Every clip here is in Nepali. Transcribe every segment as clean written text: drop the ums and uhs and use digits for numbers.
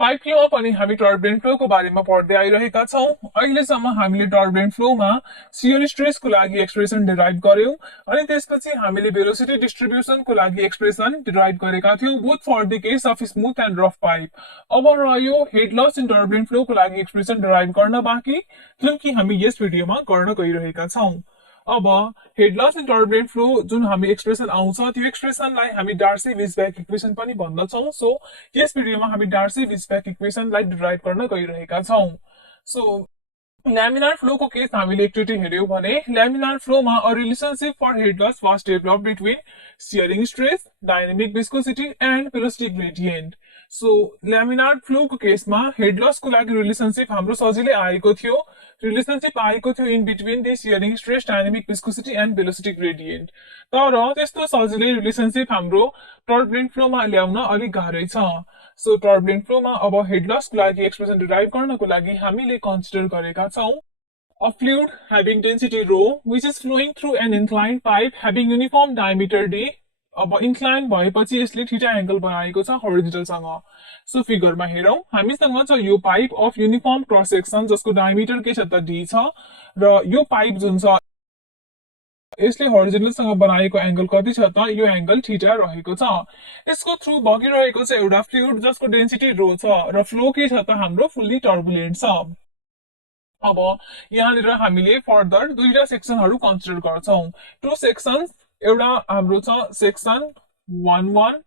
पाइप फ्लो पनि हामी टर्बुलेन्ट फ्लो को बारेमा पढ्दै आइरहेका छौं। अहिलेसम्म हामीले टर्बुलेन्ट फ्लोमा शियर स्ट्रेसको लागि एक्सप्रेसन डिराइभ गर्यौं अनि त्यसपछि हामीले भेलोसिटी डिस्ट्रिब्युसनको लागि एक्सप्रेसन डिराइभ गरेका थियौं both for the case of smooth and rough pipe. अब रह्यो हेड लस इन टर्बुलेन्ट फ्लोको लागि एक्सप्रेसन डिराइभ गर्न बाँकी, जुन कि हामी यस भिडियोमा गर्न गइरहेका छौं। अब head loss in turbulent flow जुन हामी एक्सप्रेसन आउँछ त्यो एक्सप्रेसनलाई हामी डार्सी विस्बेक इक्वेसन पनि भन्दछौं। सो यस भिडियोमा हामी डार्सी विस्बेक इक्वेसनलाई डिराइभ गर्न गइरहेका छौं। सो लैमिनार फ्लो को केस हामीले एकचोटि हेर्यौं भने लैमिनार फ्लोमा a relationship for head loss was develop between shearing stress, dynamic viscosity and velocity gradient. So laminar flow को केसमा हेड लस को लागि रिलेशनशिप हाम्रो सजिलै आएको थियो। रिलेशनशिप आएको थियो in between the shearing stress, dynamic viscosity and velocity gradient. तर त्यस्तो सजिलै रिलेशनशिप हाम्रो टर्बुलेन्ट फ्लोमा ल्याउन अलिक गाह्रै छ। सो टर्बुलेन्ट फ्लोमा अब हेड लस को लागि एक्सप्रेसन डिराइभ गर्नको लागि हामीले कन्सिडर गरेका छौं a fluid having density rho which is flowing through an inclined pipe having uniform diameter d। अब इन्क्लाइन भएपछि यसले थीटा एंगल बनाएको छ होरिजोनल सँग। सो फिगरमा हेरौं, हामीसँग छ यो pipe of uniform cross section जसको डायमिटर के छ त d छ र यो पाइप जुन छ यसले होरिजोनल सँग बनाएको एंगल कति छ त यो एंगल थीटा रहेको छ। यसको थ्रु बगिरहेको छ एउटा फ्लुइड जसको डेन्सिटी रो छ र फ्लो के छ त हाम्रो फुल्ली टर्बुलेन्ट छ। अब यहाँनिर हामीले फर्दर दुईटा सेक्सनहरु कन्सिडर गर्छौं। टु सेक्सन्स, एउटा हाम्रो छ सेक्सन 11,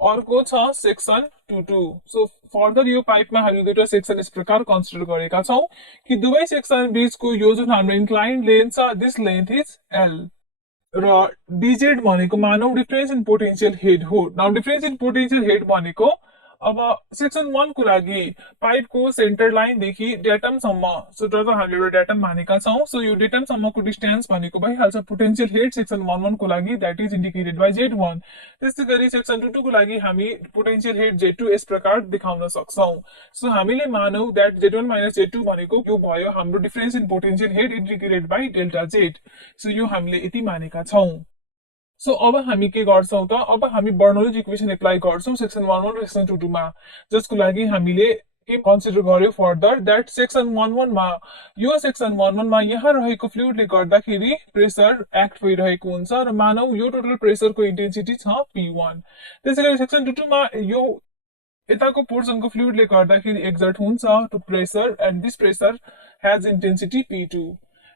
अर्को छ सेक्सन 22। सो फर्दर यो पाइपमा हामी दुईटा सेक्सन यस प्रकार कन्सिडर गरेका छौं कि दुवै सेक्सन बीचको यो जुन हाम्रो इन्क्लाइन्ड लेन्थ छ दिस लेन्थ इज एल र डिजेड भनेको मानौ डिफरेन्स इन पोटेन्शियल हेड हो। Now difference in potential head भनेको अब सेक्सन 1 को लागि पाइपको सेन्टर लाइन देखि डेटम सम्म, सो त हामीले एउटा डेटम मानेका छौं। सो यो डेटम सम्मको डिस्टेन्स भनेको भइहाल्छ पोटेन्शियल हेड सेक्सन 11 को लागि दैट इज इन्डिकेटेड बाइ z1। त्यसैगरी सेक्सन 22 को लागि हामी पोटेन्शियल हेड z2 यस प्रकार देखाउन सक्छौं। सो हामीले मानौ दैट z1 - z2 भनेको यो भयो हाम्रो difference in potential head indicated by delta z। So यो हामीले यति मानेका छौं। सो अब हामी के गर्छौं त अब हामी बर्नौलीज इक्वेसन एप्लाई गर्छौं सेक्सन 11 र सेक्सन 22 मा, जसको लागि हामीले के कन्सिडर गर्यो फर्दर दैट सेक्सन 11 मा यो सेक्सन 11 मा यहाँ रहेको फ्लुइडले गर्दाखेरि प्रेशर एक्ट भइरहेको हुन्छ र मानौ यो टोटल प्रेशरको इन्टेन्सिटी छ P1। त्यसैगरी सेक्सन 22 मा यो यताको पोर्सनको फ्लुइडले गर्दाखेरि एक्सर्ट हुन्छ to pressure and this pressure has intensity P2।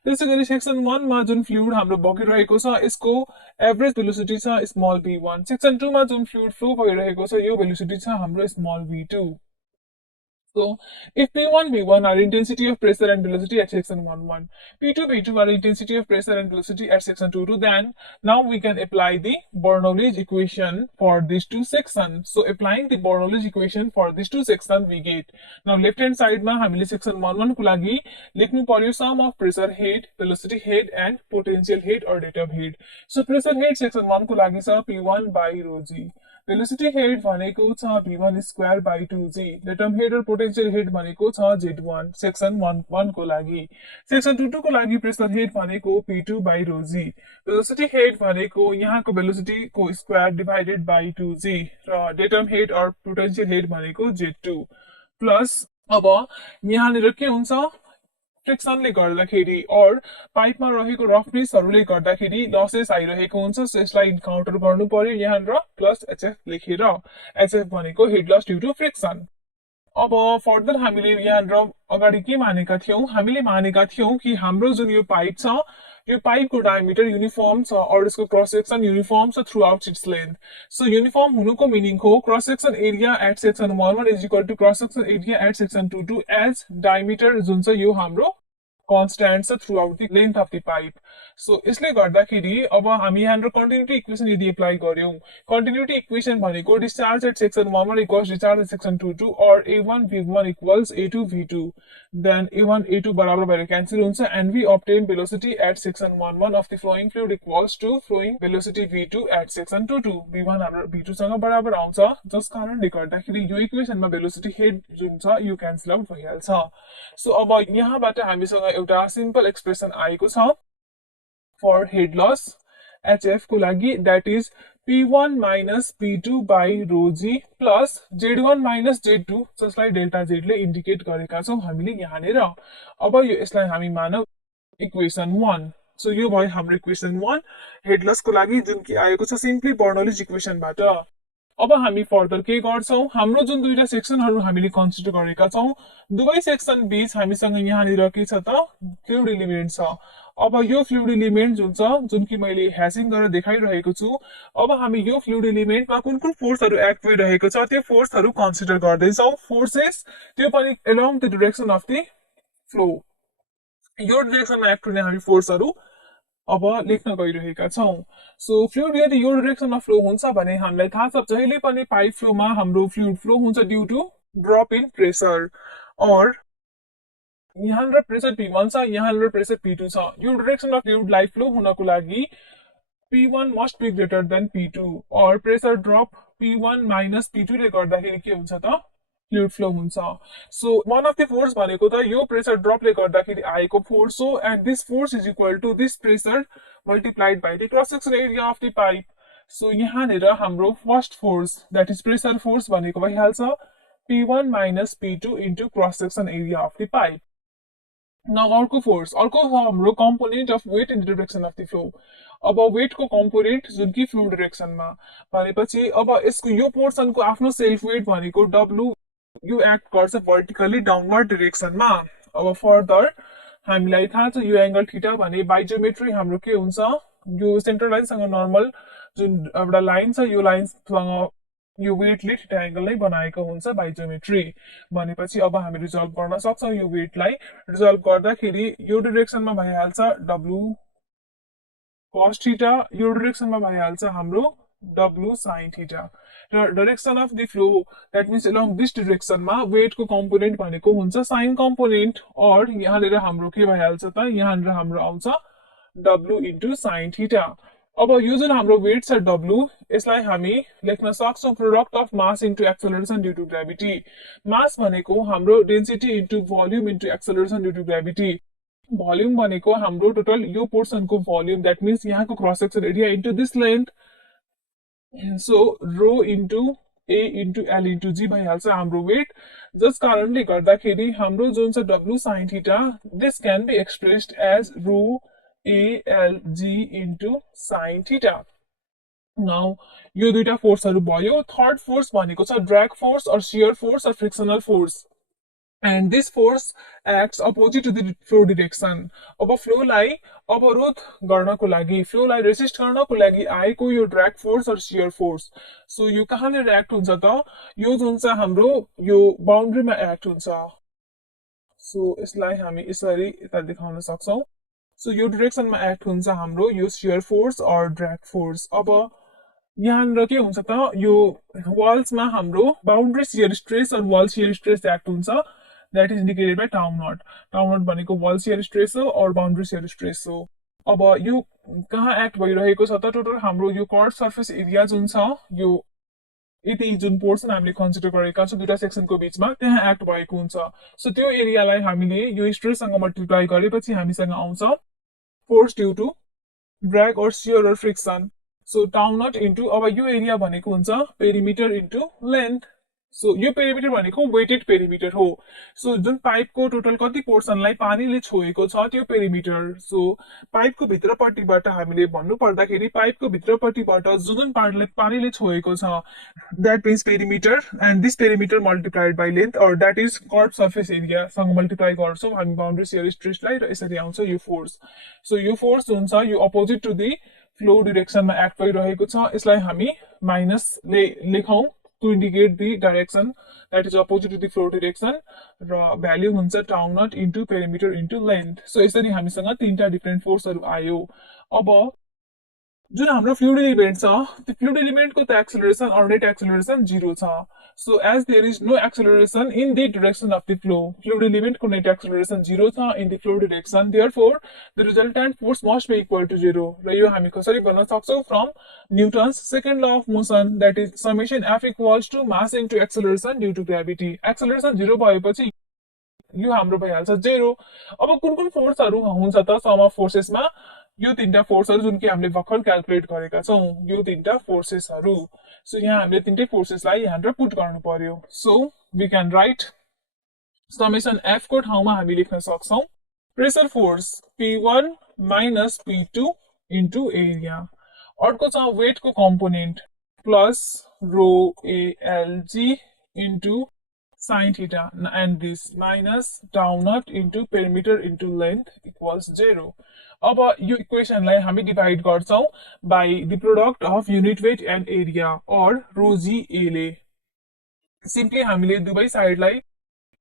त्यसैगरी सेक्सन 1 मा जुन फ्लुइड हाम्रो बगिरहेको छ यसको एभरेज भेलोसिटी छ स्मल v1। सेक्सन 2 मा जुन फ्लुइड फ्लो भइरहेको छ यो भेलोसिटी छ हाम्रो small v2। So, if P1, V1 are intensity of pressure and velocity at section 11, P2, V2 are intensity of pressure and velocity at section 22, then now we can apply the Bernoulli's equation for these two sections. So, applying the Bernoulli's equation for these two sections, we get now left hand side ma हामीले section 11 को लागि लेख्नु पर्यो sum of pressure head, velocity head and potential head or datum head. So, pressure head section 1 को लागि छ P1 by rho g। Velocity head भनेको छ v1 square by 2g। Datum head र पोटेन्शियल हेड भनेको छ z1 सेक्सन 11 को लागि। सेक्सन 22 को लागि प्रेशर हेड भनेको p2 by rho g। Velocity head भनेको यहाँको भेलोसिटी को स्क्वायर डिवाइडेड बाइ 2g र डेटम हेड और पोटेन्शियल हेड भनेको z2 प्लस अब यहाँनिर के हुन्छ फ्रिक्सनले गर्दाखेरि और पाइपमा रहेको रफनेसहरुले गर्दाखेरि लसेस आइरहेको हुन्छ। सो यसलाई इन्काउन्टर गर्नु पर्यो यहाँ र प्लस एचएफ लेखेर, एचएफ भनेको head loss due to friction. अब फर्दर हामीले यहाँ र अगाडि के मानेका थियौं, हामीले मानेका थियौं कि हाम्रो जुन यो पाइप छ यो पाइपको डायमिटर युनिफर्म छ और यसको क्रस सेक्सन युनिफर्म छ through out it's length. So uniform हुनुको मिनिङ हो cross section area at section 11 is equal to cross section area at section 22 as diameter जुन छ यो हाम्रो कन्स्ट्यान्ट छ through out the length of the pipe. So यसले गर्दाखेरि अब हामी यहाँ कन्टिन्युटी इक्वेसन यदि एप्लाई गर्यौं, कन्टिन्युटी इक्वेसन भनेको discharge at section 11 equals discharge at section 22 और a1 v1 equals a2 v2, then a1 a2 बराबर भएर क्यान्सल हुन्छ and we obtain velocity at section 11 of the flowing fluid equals to flowing velocity v2 at section 22। v1 हाम्रो v2 सँग बराबर आउँछ जस कारणले गर्दाखेरि यो इक्वेसनमा भेलोसिटी हेड जुन छ यो क्यान्सल आउट भइहाल्छ। सो अब यहाँबाट हामीसँग एउटा सिम्पल एक्सप्रेसन आएको छ फर हेड लस HF को लागि that is P1 minus P2 by rho G plus Z1 minus Z2 जसलाई डेल्टा Z ले इन्डिकेट गरेका छौं हामीले यहाँनेर। अब यो यसलाई हामी मानौ इक्वेसन 1। सो यो भयो हाम्रो इक्वेसन 1 हेडलेस को लागि जुन कि आएको छ सिम्पली बर्नोलिज इक्वेसनबाट। अब हामी फर्दर के गर्छौं हाम्रो जुन दुईटा सेक्सनहरु हामीले कन्सिडर गरेका छौं दुवै सेक्सन बीच हामीसँग यहाँनिर के छ त फ्लुइड एलिमेन्ट छ। अब यो फ्लुइड एलिमेन्ट जुन छ जुन कि मैले ह्यासिङ गरेर देखाइरहेको छु अब हामी यो फ्लुइड एलिमेन्टमा कुन कुन फोर्सहरु एक्ट भइरहेको छ त्यो फोर्सहरु कन्सिडर गर्दै छौं। फोर्सेस त्यो पनि along the direction of the flow यो डाइरेक्सनमा एक्ट हुने हामी फोर्सहरु अब लेख्न गइरहेका छौं। सो फ्लुइड यदि यो डाइरेक्सनमा फ्लो हुन्छ भने हामीलाई थाहा छ जहिले पनि पाइप फ्लोमा हाम्रो फ्लुइड फ्लो हुन्छ due to drop in pressure और यहाँनिर प्रेशर P1 छ यहाँनिर प्रेशर P2 छ। यो डाइरेक्सनमा फ्लुइडलाई फ्लो हुनको लागि P1 must be greater than P2 और pressure drop P1 minus P2 ले गर्दाखेरि के हुन्छ त फ्लुइड फ्लो हुन्छ। So one of the force भनेको त यो प्रेशर ड्रपले गर्दाखेरि आएको फोर्स हो and this force is equal to this pressure multiplied by the cross section area of the pipe. So यहाँनिर हाम्रो first force that is pressure force भनेको भइहाल्छ P1 minus P2 into cross section area of the pipe. Now अर्को फोर्स अर्को हाम्रो component of weight in the direction of the flow. अब वेटको कम्पोनेन्ट जुन कि फ्लो डाइरेक्सनमा भनेपछि अब यसको यो पोर्सनको आफ्नो सेल्फ वेट भनेको W यो एक्ट गर्छ भर्टिकली डाउनवर्ड डाइरेक्सनमा। अब फर्दर हामीलाई थाहा छ यो एंगल थीटा भने बाइ जियोमेट्री हाम्रो के हुन्छ यो सेन्टर लाइनसँग नर्मल जुन एउटा लाइन छ यो लाइनसँग यो वेटले थीटा एंगल नै बनाएको हुन्छ बाइ जियोमेट्री भनेपछि अब हामी रिजल्भ गर्न सक्छौं यो वेटलाई रिजल्भ गर्दाखेरि यो डाइरेक्सनमा भइहाल्छ W cos थीटा यो डाइरेक्सनमा भइहाल्छ हाम्रो W sin थीटा र direction of the flow that means along this डाइरेक्सनमा वेटको कम्पोनेन्ट भनेको हुन्छ साइन कम्पोनेन्ट और यहाँनिर हाम्रो के भइहाल्छ त यहाँनिर हाम्रो आउँछ W इन्टु sin थीटा। अब यो जुन हाम्रो वेट छ W यसलाई हामी लेख्न सक्छौं product of mass into acceleration due to gravity. Mass भनेको हाम्रो density into volume into acceleration due to gravity. Volume भनेको हाम्रो टोटल यो पोर्सनको भोल्युम दैट मीन्स यहाँको cross section area into this length. So rho into A into L into G भइहाल्छ हाम्रो वेट जस कारणले गर्दाखेरि हाम्रो जुन छ W sin theta this can be expressed as rho A L G into sin theta. Now यो दुईटा फोर्सहरु भयो। थर्ड फोर्स भनेको छ ड्र्याग फोर्स और शियर फोर्स और frictional force and this force acts opposite to the flow direction। अब फ्लोलाई अवरोध गर्नको लागि फ्लोलाई रेसिस्ट गर्नको लागि आएको यो ड्र्याग फोर्स और शियर फोर्स सो यो कहाँनिर एक्ट हुन्छ त यो जुन छ हाम्रो यो बाउन्ड्रीमा एक्ट हुन्छ। सो यसलाई हामी यसरी यता देखाउन सक्छौं। सो यो डाइरेक्सनमा एक्ट हुन्छ हाम्रो यो शियर फोर्स और ड्र्याग फोर्स। अब यहाँनिर के हुन्छ त यो वाल्समा हाम्रो बाउन्ड्री शियर स्ट्रेस और वाल शियर स्ट्रेस एक्ट हुन्छ दैट इज इंडिकेटेड बाय टाउ नट। टाउ नट भनेको वाल शियर स्ट्रेस हो और बाउन्ड्री शियर स्ट्रेस हो। अब यो कहाँ एक्ट भइरहेको छ त टोटल हाम्रो यो कर्व सर्फेस एरिया जुन छ यो यति जुन पोर्सन हामीले कन्सिडर गरेका छौं दुईटा सेक्सनको बीचमा त्यहाँ एक्ट भएको हुन्छ। सो त्यो एरियालाई हामीले यो स्ट्रेससँग मल्टिप्लाई गरेपछि हामीसँग आउँछ फोर्स ड्यू टु ड्र्याग और शियर और friction. So tau naught into अब यो एरिया भनेको हुन्छ पेरिमिटर इन्टु लेन्थ। सो यो पेरिमिटर भनेको वेटेड पेरिमिटर हो। सो जुन पाइपको टोटल कति पोर्सनलाई पानीले छोएको छ त्यो पेरिमिटर। सो पाइपको भित्रपट्टिबाट हामीले भन्नु पर्दाखेरि पाइपको भित्रपट्टिबाट जुन पार्टलाई पानीले छोएको छ that means perimeter and this perimeter multiplied by length और that is curve surface area सँग मल्टिप्लाई गर्छौं हामी बाउन्ड्री शियर स्ट्रेसलाई र यसरी आउँछ यो फोर्स। सो यो फोर्स जुन छ यो अपोजिट टु दी फ्लो डाइरेक्सनमा एक्ट गरिरहेको छ यसलाई हामी माइनस ले लेखौं to indicate the direction that is opposite to the flow direction र भ्यालु हुन्छ tau naught into perimeter into length. So यसरी हामीसँग तीनटा डिफरेन्ट फोर्सहरु आयो। अब जुन हाम्रो फ्लुइड एलिमेन्ट छ त्यो फ्लुइड एलिमेन्टको त एक्सेलरेसन और नेट एक्सेलरेसन 0 छ। So as there is no acceleration in the direction of the flow fluid एलिमेन्टको नेट एक्सेलरेसन 0 छ in the flow direction therefore the resultant force must be equal to 0 र यो हामी कसरी गर्न सक्छौं from Newton's second law of motion that is summation F equals to mass into acceleration due to gravity. Acceleration 0 भएपछि यो हाम्रो भइहाल्छ 0। अब कुन कुन फोर्सहरु हुन्छ त सम अफ फोर्सेसमा यो तीनटा फोर्सहरु जुन कि हामीले भर्खर क्याल्कुलेट गरेका छौं यो तीनटा फोर्सेसहरु सो यहाँ हामीले तीनटै फोर्सेसलाई यहाँतिर पुट गर्नु पर्यो so we can write summation F को ठाउँमा हामी लेख्न सक्छौं pressure force P1 minus P2 into area अर्को छ वेट को component plus rho ALG into sin theta and this minus tau naught into perimeter into length equals 0 अब यो इक्वेशनलाई हामी डिवाइड गर्छौं by the product of unit weight and area और रो जी ए ले सिम्पली हामीले दुवै साइडलाई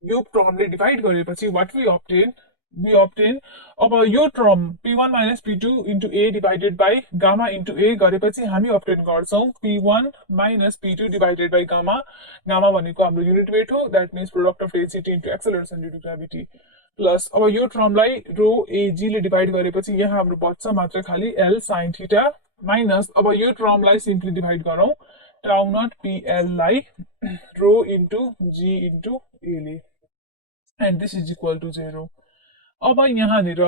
यो टर्मले डिवाइड गरेपछि व्हाट we obtain अब यो term P1 minus P2 into A divided by gamma into A गरेपछि हामी obtain गर्छौं P1 minus P2 divided by gamma भनेको हाम्रो युनिट वेट हो that means product of density into acceleration due to gravity plus अब यो टर्मलाई रो AG ले डिवाइड गरेपछि यहाँ हाम्रो बच्चा मात्र खाली L sin थीटा माइनस अब यो टर्मलाई सिम्पली डिवाइड गरौँ tau naught PL लाई रो इन्टु G इन्टु A ले and this is equal to 0 अब यहाँनिर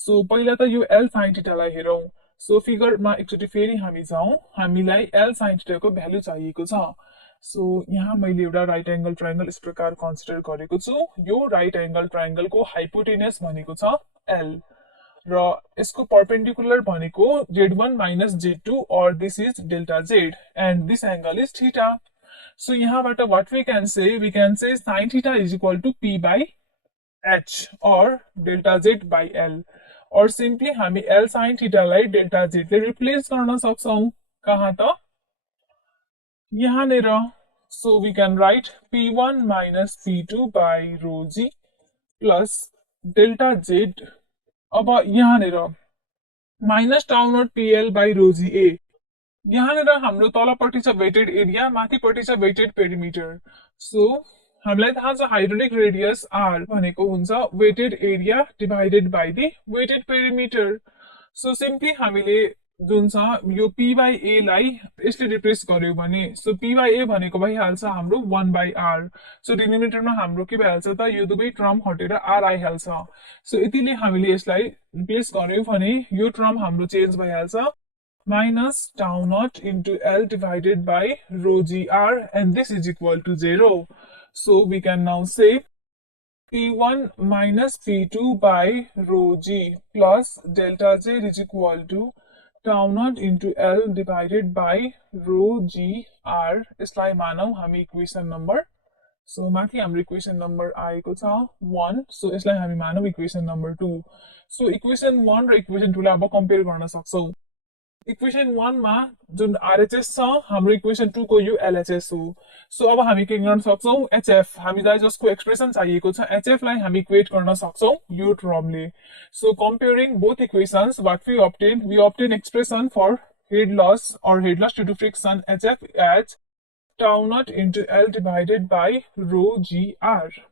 सो पहिला त यो L sin थीटा लाई हेरौं सो फिगरमा एकचोटी फेरि हामी जाउँ हामीलाई L sin थीटा को भ्यालु चाहिएको छ सो यहाँ मैले एउटा राइट एंगल ट्रायंगल इस प्रकार कन्सिडर गरेको छु यो राइट एंगल ट्रायंगल को हाइपोटेनस भनेको छ L र यसको परपेंडिकुलर भनेको Z1 minus Z2 or this is delta Z and this angle is theta so यहाँबाट what we can say sin theta is equal to P by H or delta Z by L और सिम्पली हामी L sin theta लाई delta Z ले रिप्लेस गर्न सक्छौं कहाँ त यहाँनेर so we can write P1 minus P2 by rho G plus delta Z अब यहाँनेर minus tau naught PL by rho G A यहाँनेर हाम्रो तलपट्टि छ वेटेड एरिया माथिपट्टि छ वेटेड पेरिमिटर सो हामीलाई थाहा छ हाइड्रोलिक रेडियस r भनेको हुन्छ wetted area divided by the wetted perimeter so simply हामीले जुन छ यो p by a लाई यसले रिप्लेस गर्यो भने सो p by a भनेको भइहाल्छ हाम्रो 1 by r सो डिनोमिनेटरमा हाम्रो के भइहाल्छ त यो दुवै टर्म हटेर r आइहाल्छ सो यतिले हामीले यसलाई रिप्लेस गर्यो भने यो टर्म हाम्रो चेन्ज भइहाल्छ minus tau naught into L divided by rho gr and this is equal to 0 so we can now say P1 minus P2 by rho G plus delta Z is equal to tau naught into L divided by rho gr यसलाई मानौ हामी इक्वेसन नम्बर सो माथि हाम्रो इक्वेसन नम्बर आएको छ 1 सो यसलाई हामी मानौ इक्वेसन नम्बर 2 सो इक्वेसन 1 र इक्वेसन 2 लाई अब कम्पेयर गर्न सक्छौ इक्वेसन 1 मा जुन RHS छ हाम्रो इक्वेसन 2 को यो LHS हो सो अब हामी के गर्न सक्छौ HF हामीलाई जसको एक्सप्रेसन चाहिएको छ HF लाई हामी इक्वेट गर्न सक्छौ यो टर्मले so comparing both equations what we obtain expression for head loss due to friction HF as tau naught into L divided by rho gr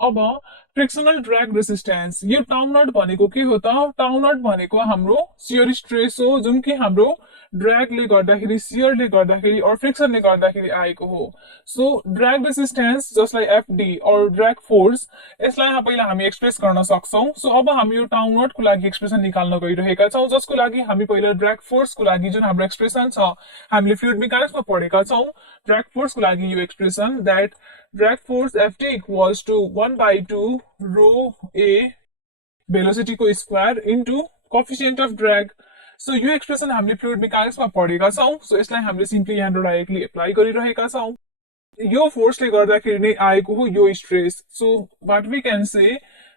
अब फ्रिक्शनल ड्रैग रेसिस्टेंस यो टाउ नट भनेको के हो त टाउ नट भनेको हाम्रो शियर स्ट्रेस हो जुन कि हाम्रो ड्रैगले गर्दाखेरि शियरले गर्दाखेरि और फ्रिक्सनले गर्दाखेरि आएको हो सो ड्रैग रेसिस्टेंस जसलाई FD और ड्रैग फोर्स यसलाई पहिला हामी एक्सप्रेस गर्न सक्छौं सो अब हामी यो टाउ नट को लागि एक्सप्रेसन निकाल्न गइरहेका छौं जसको लागि हामी पहिला ड्रैग फोर्स को लागि जुन हाम्रो एक्सप्रेसन छ हामीले फ्लुइड मेकानिक्समा पढेका छौं ड्रैग फोर्स को लागि यो expression that drag force Ft equals to 1 by 2 rho a velocity को square into coefficient of drag so यो एक्सप्रेसन हामीले फ्लुइड मेकानिक्समा पढेका छौं सो यसलाई हामीले सिम्पली यहाँ डाइरेक्टली एप्लाई गरिरहेका छौं यो फोर्सले गर्दाखेरि नै आएको हो यो stress so what we can say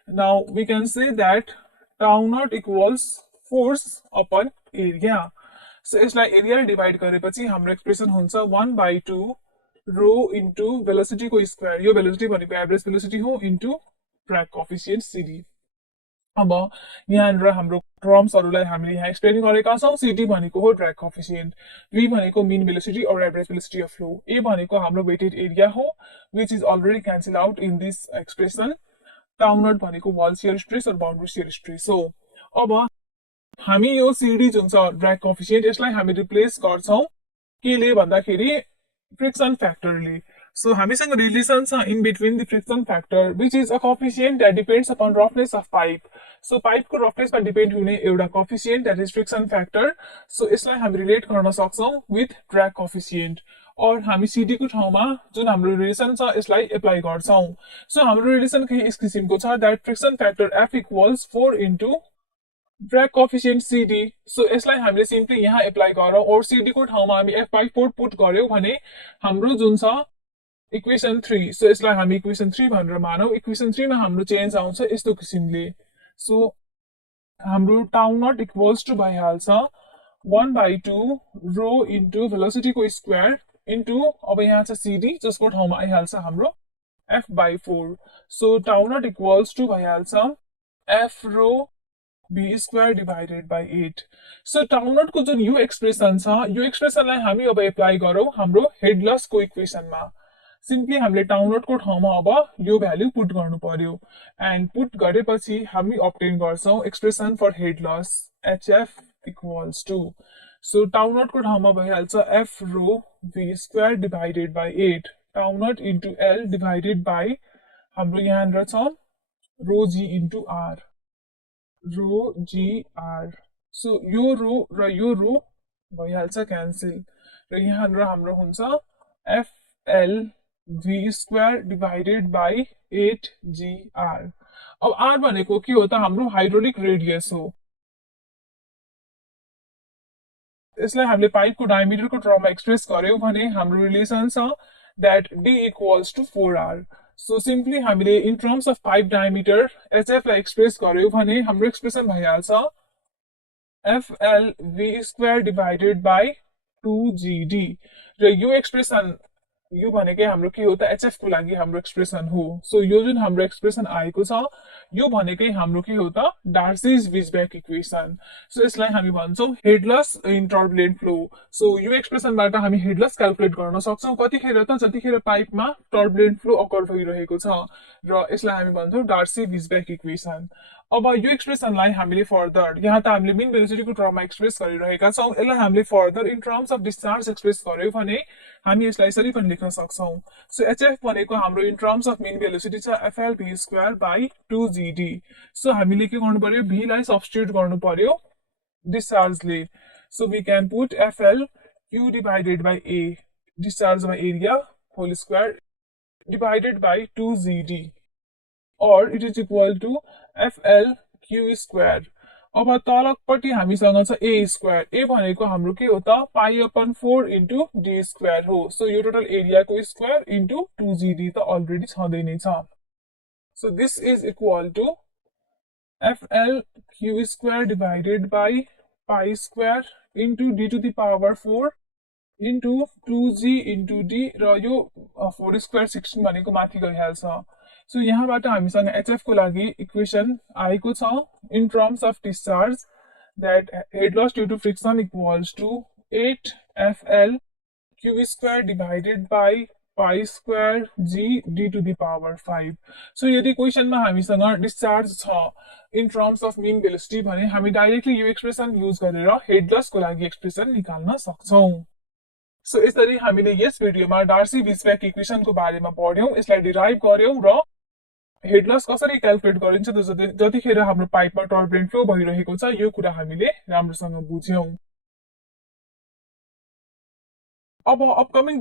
now we can say that tau naught equals force upon area सो यसलाई एरियाले डिवाइड गरेपछि हाम्रो एक्सप्रेसन हुन्छ 1 by 2 रो इन्टु भेलोसिटी को स्क्वायर यो भेलोसिटी भनेको एभरेज भेलोसिटी हो इन्टु ड्रैग कोएफिशिएन्ट CD अब यहाँ हाम्रो टर्म्सहरुलाई हामीले यहाँ एक्सप्लेन गरेका छौं CD भनेको हो ड्रैग कोएफिशिएन्ट V भनेको मीन भेलोसिटी और average velocity of flow A भनेको हाम्रो वेटेड एरिया हो which is already cancel out in this expression टाउ नट भनेको वॉल शियर स्ट्रेस और बाउन्ड्री शियर स्ट्रेस हो अब हामी यो CD जुन छ ड्रैग कोएफिशिएन्ट यसलाई हामी रिप्लेस गर्छौं केले भन्दाखेरि फ्रिक्सन फ्याक्टरले So हामीसँग relation छ in between the friction factor which is a coefficient that depends upon roughness of pipe. So pipe को roughness मा depend हुने एउटा coefficient that is friction factor. So यसलाई हामी relate गर्न सक्छौं with drag coefficient. और हामी CD को ठाउँमा जुन हाम्रो रिलेसन छ यसलाई एप्लाई गर्छौं. सो हाम्रो रिलेसन के यस किसिमको छ that friction factor F equals 4 into drag coefficient CD. So यसलाई हामीले सिम्पली यहाँ एप्लाई गरौँ और CD को ठाउँमा हामी F by 4 पुट गर्यौं भने हाम्रो जुन छ इक्वेसन 3. सो यसलाई हामी इक्वेसन 3 भनेर मानौ. इक्वेसन 3 मा हाम्रो चेन्ज आउँछ यस्तो किसिमले. सो हाम्रो टाउ नट इक्वल्स टु भइहाल्छ 1/2 रो इन्टु भेलोसिटी को स्क्वायर इन्टु अब यहाँ छ CD जसको ठाउँमा आइहाल्छ हाम्रो F by 4. So tau naught equals to भइहाल्छ F rho b square divided by 8. So tau naught को जुन यो एक्सप्रेसन छ यो एक्सप्रेसनलाई हामी अब एप्लाई गरौँ हाम्रो हेड लस को इक्वेसनमा. सिम्पली हामीले टाउ नट को ठाउँमा अब यो भ्यालु पुट गर्नु पर्यो एन्ड पुट गरेपछि हामी अब्टेन गर्छौं expression for head loss HF equals to. So tau naught को ठाउँमा भइहाल्छ F rho v square divided by 8 tau naught into L divided by हाम्रो यहाँनिर छ rho g into R rho g R. So यो रो भइहाल्छ क्यान्सल र यहाँनिर हाम्रो हुन्छ FL v square divided by 8gr. अब r भनेको के हो त हाम्रो हाइड्रोलिक रेडियस हो. यसलाई हामीले पाइपको डायमिटरको टर्ममा एक्सप्रेस गर्यौं भने हाम्रो रिलेसन छ that d equals to 4r. So simply हामीले in terms of pipe diameter HF लाई एक्सप्रेस गर्यौं भने हाम्रो एक्सप्रेसन भइहाल्छ FL v square divided by 2gd. र यो एक्सप्रेसन यो भनेकै हाम्रो के हो त HF को लागि हाम्रो एक्सप्रेसन हो. सो यो जुन हाम्रो एक्सप्रेसन आएको छ यो भनेकै हाम्रो के हो त डार्सीज विजबेक इक्वेसन. सो यसलाई हामी भन्छौं head loss in turbulent flow. So यो एक्सप्रेसनबाट हामी हेड लस क्याल्कुलेट गर्न सक्छौं कतिखेर त जतिखेर पाइपमा टर्बुलेन्ट फ्लो अकर भइरहेको छ र यसलाई हामी भन्छौं डार्सी विजबेक इक्वेसन. अब यो एक्सप्रेसनलाई हामीले फर्दर यहाँ त हामीले मिन भेलोसिटीको टर्ममा एक्सप्रेस गरिरहेका छौं यसलाई हामीले further in terms of discharge express गर्यौं भने हामी यसलाई यसरी पनि लेख्न सक्छौं. सो HF भनेको हाम्रो in terms of mean velocity छ FL v square by 2gd. So हामीले के गर्नु पर्यो v लाई सब्स्टिट्युट गर्नु पर्यो डिस्चार्जले. So we can put FL q divided by a डिस्चार्जमा area whole square divided by 2gd or it is equal to FL q square. अब तलपट्टि हामीसँग छ a स्क्वायर. a भनेको हाम्रो के हो त pi upon 4 into d square हो. सो यो टोटल एरियाको स्क्वायर इन्टु 2gd त अलरेडी छँदै नै छ. So this is equal to FL q square divided by pi square into d to the power 4 into 2g into d र यो 4 स्क्वायर 16 भनेको माथि गइहाल्छ. सो यहाँबाट हामीसँग HF को लागि इक्वेसन आएको छ in terms of discharge that head loss due to friction equals to 8FL q square divided by pi square g d to the power 5. So यदि क्वेशनमा हामीसँग डिस्चार्ज छ in terms of mean velocity भने हामी डाइरेक्टली यो एक्सप्रेसन युज गरेर हेड लस को लागि एक्सप्रेसन निकाल्न सक्छौं. सो यसरी हामीले यस भिडियोमा डार्सी विजबेक इक्वेसनको बारेमा पढ्यौं यसलाई डिराइभ गर्यौं र हेड लस कसरी क्याल्कुलेट गरिन्छ जतिखेर हाम्रो पाइपमा टर्बुलेन्ट फ्लो भइरहेको छ यो कुरा हामीले राम्रोसँग बुझ्यौं. अब अपकमिङ